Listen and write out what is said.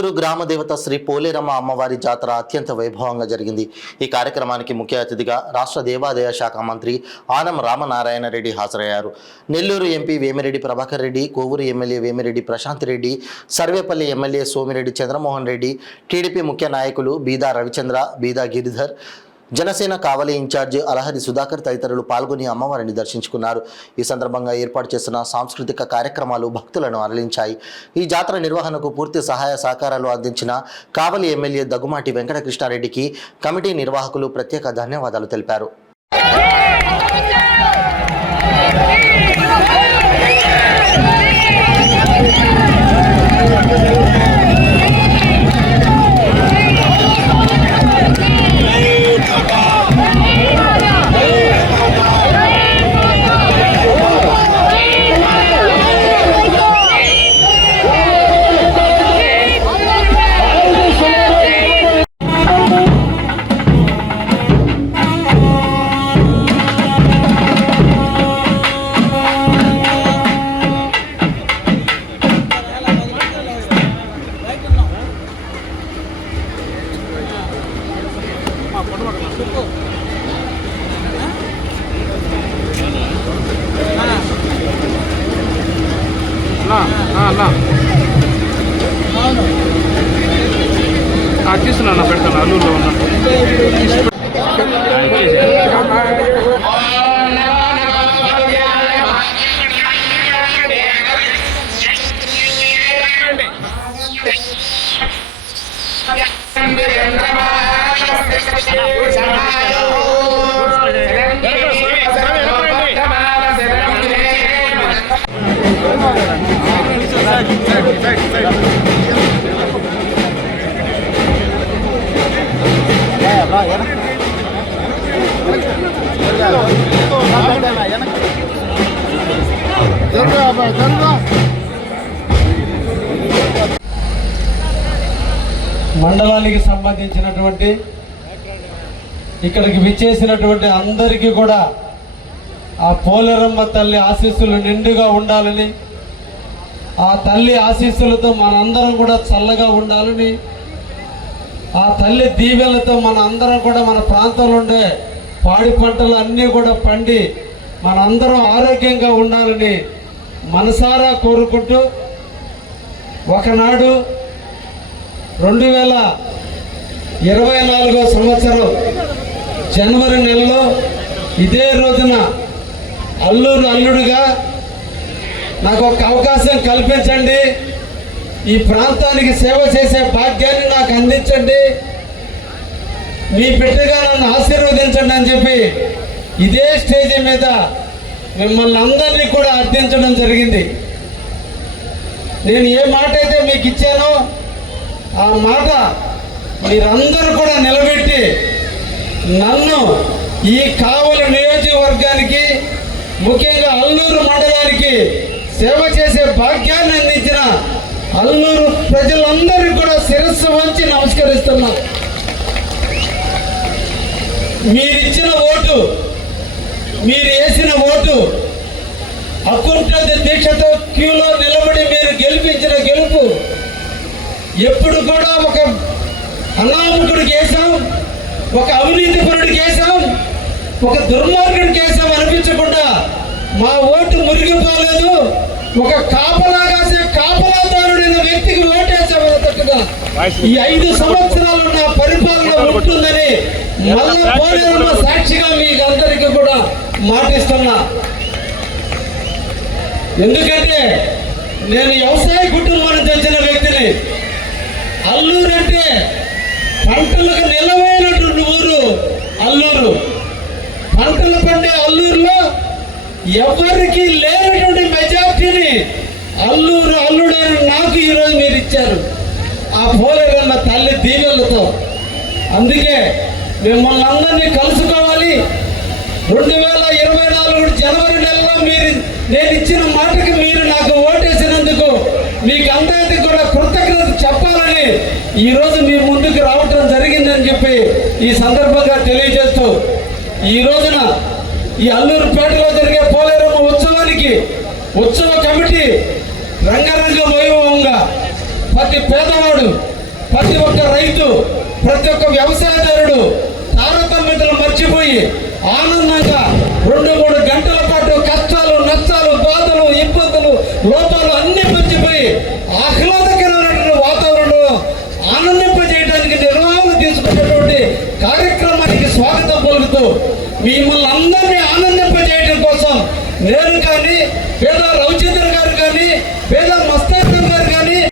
అల్లూరు గ్రామ దేవత శ్రీ పోలేరమ్మ అమ్మవారి జాతర అత్యంత వైభవంగా జరిగింది. ఈ కార్యక్రమానికి ముఖ్య అతిథిగా రాష్ట్ర దేవాదాయ శాఖ మంత్రి ఆనం రామనారాయణ రెడ్డి హాజరయ్యారు. Nellore MP Vemireddy Prabhakar Reddy, Kovur MLA Vemireddy Prashanth Reddy, Sarvepalli MLA Somireddy Chandramohan Reddy, TDP ముఖ్య నాయకులు బీదా రవిచంద్ర, బీదా గిరిధర్, జనసేన కావలి ఇన్ఛార్జ్ అలహరి సుధాకర్ తదితరులు పాల్గొని అమ్మవారిని దర్శించుకున్నారు. ఈ సందర్భంగా ఏర్పాటు చేసిన సాంస్కృతిక కార్యక్రమాలు భక్తులను అరలించాయి. ఈ జాతర నిర్వహణకు పూర్తి సహాయ సహకారాలు అందించిన కావలి ఎమ్మెల్యే దగ్గుమాటి వెంకటకృష్ణారెడ్డికి కమిటీ నిర్వాహకులు ప్రత్యేక ధన్యవాదాలు తెలిపారు. తీస్తున్నా పెడతాను అల్లూరులో ఉన్నా. మండలానికి సంబంధించినటువంటి ఇక్కడికి విచ్చేసినటువంటి అందరికీ కూడా ఆ పోలేరమ్మ తల్లి ఆశీస్సులు నిండుగా ఉండాలని, ఆ తల్లి ఆశీస్సులతో మనందరం కూడా చల్లగా ఉండాలని, ఆ తల్లి దీవెనలతో మన అందరం కూడా మన ప్రాంతంలో ఉండే పాడి పంటలు అన్నీ కూడా పండి మనందరం ఆరోగ్యంగా ఉండాలని మనసారా కోరుకుంటూ, ఒకనాడు 2024 సంవత్సరం జనవరి నెలలో ఇదే రోజున అల్లూరు అల్లుడుగా నాకు ఒక అవకాశం కల్పించండి, ఈ ప్రాంతానికి సేవ చేసే భాగ్యాన్ని నాకు అందించండి, మీ బిడ్డగా నన్ను ఆశీర్వదించండి అని చెప్పి ఇదే స్టేజ్ మీద మిమ్మల్ని అందరినీ కూడా అర్థించడం జరిగింది. నేను ఏ మాట అయితే మీకు ఇచ్చానో ఆ మాట మీరందరూ కూడా నిలబెట్టి నన్ను ఈ కావలి నియోజకవర్గానికి, ముఖ్యంగా అల్లూరు మండలానికి సేవ చేసే భాగ్యాన్ని అందించిన అల్లూరు ప్రజలందరికీ కూడా శిరస్సు వంచి నమస్కరిస్తున్నా. మీరిచ్చిన ఓటు, మీరు వేసిన ఓటు, అకుంఠ దీక్షతో క్యూలో నిలబడి మీరు గెలిపించిన గెలుపు ఎప్పుడు కూడా ఒక అనామకుడికి వేసాం, ఒక అవినీతి పరుడికి వేసాం, ఒక దుర్మార్గుడికి వేసాం అనిపించకుండా మా ఓటు మురిగిపోలేదు. ఒక కాపలాదారుడైన వ్యక్తికి ఓటేసామన్నట్టుగా ఈ 5 సంవత్సరాలు నా పరిపాలన ఉంటుందని మళ్ళా పోలేరమ్మ సాక్షిగా మీకు అందరికీ కూడా మాటిస్తున్నా. ఎందుకంటే నేను వ్యవసాయ కుటుంబానికి చెందిన వ్యక్తిని. అల్లూరు అంటే పంటలకు నిలవైనటువంటి ఊరు అల్లూరు. పంటలు పండే అల్లూరులో ఎవరికి లేనటువంటి మెజార్టీని అల్లుడైన నాకు ఈరోజు మీరు ఇచ్చారు, ఆ పోలేరమ్మ తల్లి దీవెనలతో. అందుకే మిమ్మల్ని అందరినీ కలుసుకోవాలి. 2024 జనవరి నెలలో నేను ఇచ్చిన మాటకి మీరు నాకు ఓటేసినందుకు మీకు అందరికీ కూడా కృతజ్ఞత చెప్పాలని ఈరోజు మీ ముందుకు రావటం జరిగిందని చెప్పి ఈ సందర్భంగా తెలియజేస్తూ, ఈ రోజున ఈ అల్లూరుపేటలో జరిగే పోలేరమ్మ ఉత్సవానికి ఉత్సవ కమిటీ రంగరంగ వైభవంగా ప్రతి పేదవాడు ప్రతి ఒక్క రైతు, ప్రతి ఒక్క వ్యవసాయదారుడు తారతమ్యతలు మర్చిపోయి ఆనందంగా 2-3 గంటల పాటు కష్టాలు, నష్టాలు, బాధలు, ఇబ్బందులు, లోపాలు అన్ని మర్చిపోయి ఆహ్లాదకరమైనటువంటి వాతావరణంలో ఆనందింపజేయడానికి నిర్ణయాలు తీసుకున్నటువంటి కార్యక్రమానికి స్వాగతం పలుకుతూ మిమ్మల్ని అందరినీ ఆనందింపజేయడం కోసం నేను కానీ పేద